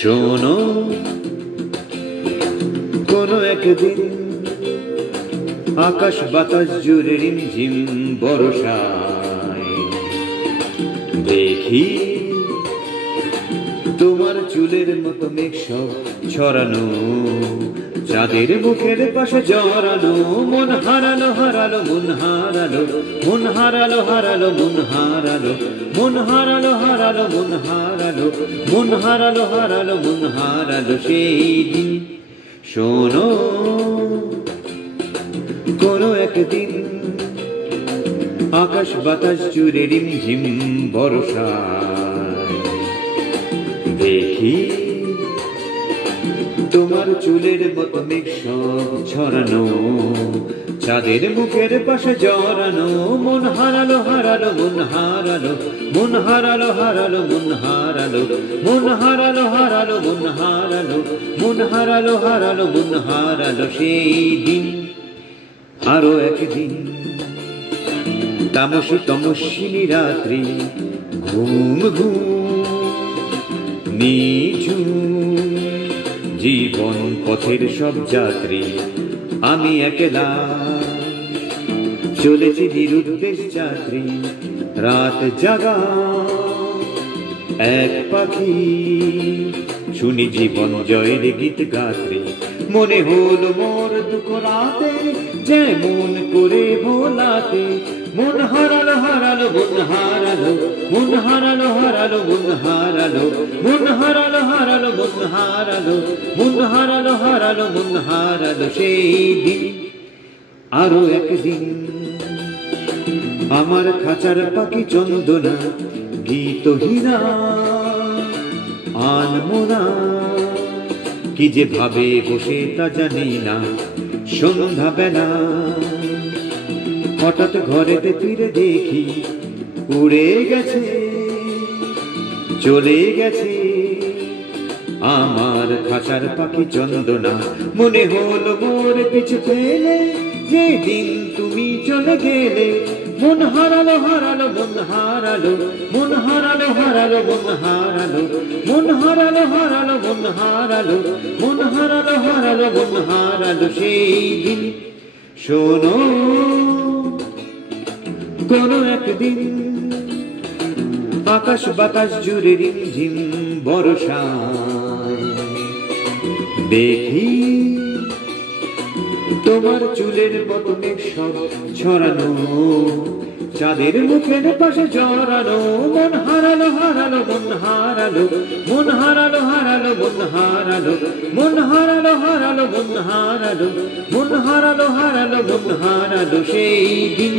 শোনো কোনো একদিন আকাশ বাতাস জুড়ে রিমঝিম বর্ষায় দেখি তোমার চুলের মতো মেঘ সব ছড়ানো, চাঁদের মুখের পাশে জড়ানো। মন হারালো হারালো মন হারালো, মন হারালো হারালো মন হারালো, মন হারালো হারালো মন হারালো, মন হারালো হারালো মন হারালো সেই দিন। শোনো কোনো একদিন আকাশ বাতাস জুড়ে রিমঝিম বর্ষায় দেখি তোমার চুলের মতো মেঘ সব ছড়ানো, চাঁদের মুখের পাশে জড়ানো। মন হারালো হারালো মন হারালো, মন হারালো হারালো মন হারালো, মন হারালো হারালো মন হারালো, মন হারালো হারালো মন হারালো সেই দিন। আরো একদিন তামসী তমস্বিনী রাত্রি, ঘুম ঘুম নিঝুম জীবন পথের সব যাত্রী। আমি একলা চলেছি নিরুদ্দেশ যাত্রী, রাত জাগা এক পাখি, শুনি জীবন জয়ের গীত গাত্রী। মনে হলো মোর দুঃখ রাতে যেমন করে ভোলাতে। মন হারালো হারালো মন হারালো, মন হারালো হারালো মন হারালো, মন হারালো হারালো মন হারালো, মন হারালো হারালো মন হারালো সেই দিন। আরো একদিন আমার খাঁচার পাখি চন্দনা গীতহীনা আনমোনা, কি যে ভাবে বসে তা জানি না। সন্ধ্যা বেলা হঠাৎ ঘরেতে ফিরে দেখি উড়ে গেছে চলে গেছে আমার খাঁচার পাখি চন্দনা। মনে হলো মোর পিছু ফেলে যেদিন তুমি চলে গেলে। মন হারালো হারালো মন হারালো, মন হারালো হারালো মন হারালো, মন হারালো হারালো মন হারালো, মন হারালো হারালো মন হারালো সেই দিন। শোনো কোনো একদিন আকাশ বাতাস জুড়ে রিমঝিম বর্ষায় দেখি তোমার চুলের মতো মেঘ সব ছড়ানো, চাঁদের মুখের পাশে জড়ানো। মন হারালো হারালো মন হারালো, মন হারালো হারালো মন হারালো, মন হারালো হারালো মন হারালো, মন হারালো হারালো মন হারালো সেই দিন।